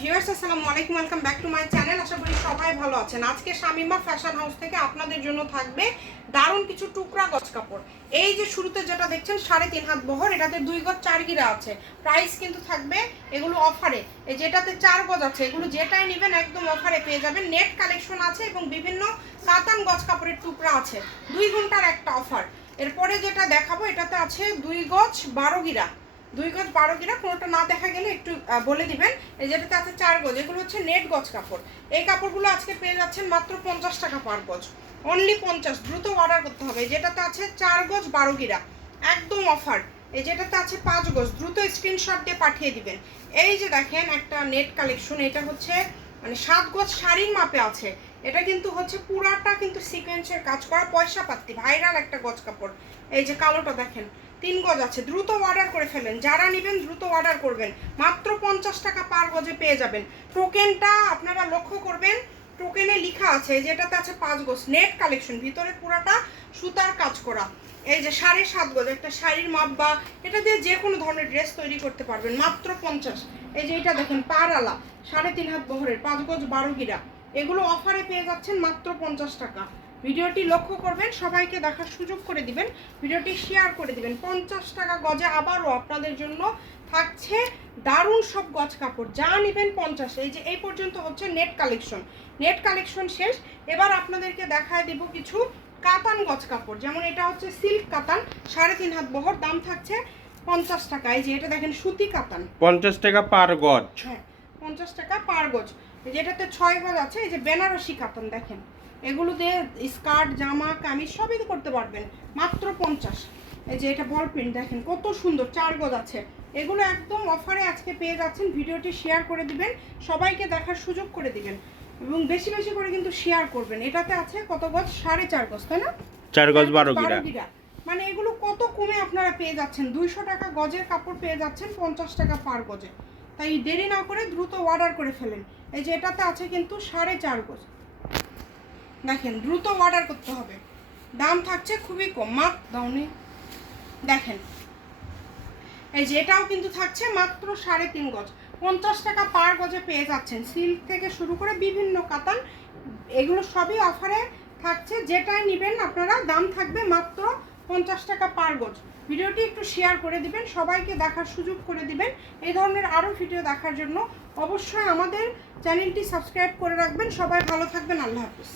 Viewers আসসালামু আলাইকুম, welcome back to my channel. আশা করি সবাই ভালো আছেন। আজকে শামিমা ফ্যাশন হাউস থেকে আপনাদের জন্য থাকবে দারুণ কিছু টুকরা গজ কাপড়। এই যে শুরুতে যেটা দেখছেন 3.5 হাত বহর, এটাতে 2 গজ 4 গিরা আছে। প্রাইস কিন্তু থাকবে এগুলো অফারে। এই যেটাতে 4 গজ আছে, এগুলো যেটাই নেবেন একদম অফারে পেয়ে যাবেন। নেট কালেকশন আছে এবং বিভিন্ন কাতান গজ কাপড়ের টুকরা আছে। 2 ঘন্টার একটা অফার। এরপরে যেটা দেখাবো এটাতে আছে 2 গজ 12 গিরা, 2 গজ 12 গিরা। কোনোটা না দেখা গেলে একটু বলে দিবেন। এই যেটাতে আছে 4 গজ, এগুলো হচ্ছে নেট গজ কাপড়। এই কাপড়গুলো আজকে পেয়ে যাচ্ছেন মাত্র 50 টাকা পার গজ, অনলি 50। দ্রুত অর্ডার করতে হবে। যেটাতে আছে 4 গজ 12 গিরা একদম অফার। এই যেটাতে আছে 5 গজ, দ্রুত স্ক্রিনশট দিয়ে পাঠিয়ে দিবেন। এই যে দেখেন একটা নেট কালেকশন, এটা হচ্ছে মানে 7 গজ শাড়ির মাপে আছে। এটা কিন্তু হচ্ছে পুরাটা কিন্তু সিকোয়েন্সের কাজ করা, পয়সা পাত্তি ভাইরাল একটা গজ কাপড়। এই যে কালোটা দেখেন 3 গজ আছে, দ্রুত অর্ডার করে ফেলেন। যারা নেবেন দ্রুত অর্ডার করবেন, মাত্র 50 টাকা পার গজে পেয়ে যাবেন। টোকেনটা আপনারা লক্ষ্য করবেন, টোকেনে লেখা আছে যেটাতে আছে 5 গজ নেট কালেকশন, ভিতরে পুরাটা সুতার কাজ করা। এই যে 7.5 গজ একটা শাড়ির মাপ, বা এটা দিয়ে যে কোনো ধরনের ড্রেস তৈরি করতে পারবেন, মাত্র 50। এই যে এটা দেখেন পাড়ালা 3.5 হাত বহরের 5 গজ 12 গিরা, এগুলো অফারে পেয়ে যাচ্ছেন মাত্র 50 টাকা। ভিডিওটি লক্ষ্য করবেন, সবাইকে দেখার সুযোগ করে দিবেন, ভিডিওটি শেয়ার করে দিবেন। 50 টাকা গজে আবারও আপনাদের জন্য থাকছে দারুণ সব গজ কাপড়, যা নেবেন 50। এই যে এই পর্যন্ত হচ্ছে নেট কালেকশন, নেট কালেকশন শেষ। এবার আপনাদেরকে দেখায় দেব কিছু কাতান গজ কাপড়। যেমন এটা হচ্ছে সিল্ক কাতান, 3.5 হাত বহর, দাম থাকছে 50 টাকা। এই যে এটা দেখেন সুতি কাতান, 50 টাকা পার গজ। হ্যাঁ 50 টাকা পার গজ। যেটাতে 6 গজ আছে। এই যে বেনারসি কাতান দেখেন, এগুলো দিয়ে স্কার্ট জামা কামিজ সবই করতে পারবেন, মাত্র 50। এই যে এটা বল প্রিন্ট দেখেন কত সুন্দর, 4 গজ আছে। এগুলো একদম অফারে আজকে পেয়ে যাচ্ছেন। ভিডিওটি শেয়ার করে দিবেন, সবাইকে দেখার সুযোগ করে দিবেন এবং বেশি বেশি করে কিন্তু শেয়ার করবেন। এটাতে আছে কত গজ? 4.5 গজ, তাই না? 4 গজ 12 গিরা। মানে এগুলো কত কমে আপনারা পেয়ে যাচ্ছেন। 200 টাকা গজের কাপড় পেয়ে যাচ্ছেন 50 টাকা পার গজে। তাই দেরি না করে দ্রুত অর্ডার করে ফেলেন। এই যে এটাতে আছে কিন্তু 4.5 গজ, দেখেন দ্রুত অর্ডার করতে হবে। দাম থাকছে খুবই কম, মাত্র দাউনি দেখেন। এই যে এটাও কিন্তু থাকছে মাত্র 3.5 গজ, 50 টাকা পার গজে পেয়ে যাচ্ছেন। সিল্ক থেকে শুরু করে বিভিন্ন কাতান, এগুলো সবই অফারে থাকছে। যেটাই নেবেন আপনারা দাম থাকবে মাত্র 50 টাকা পার গজ। ভিডিওটি একটু শেয়ার করে দিবেন, সবাইকে দেখার সুযোগ করে দিবেন। এই ধরনের আরও ভিডিও দেখার জন্য অবশ্যই আমাদের চ্যানেলটি সাবস্ক্রাইব করে রাখবেন। সবাই ভালো থাকবেন, আল্লাহ হাফিজ।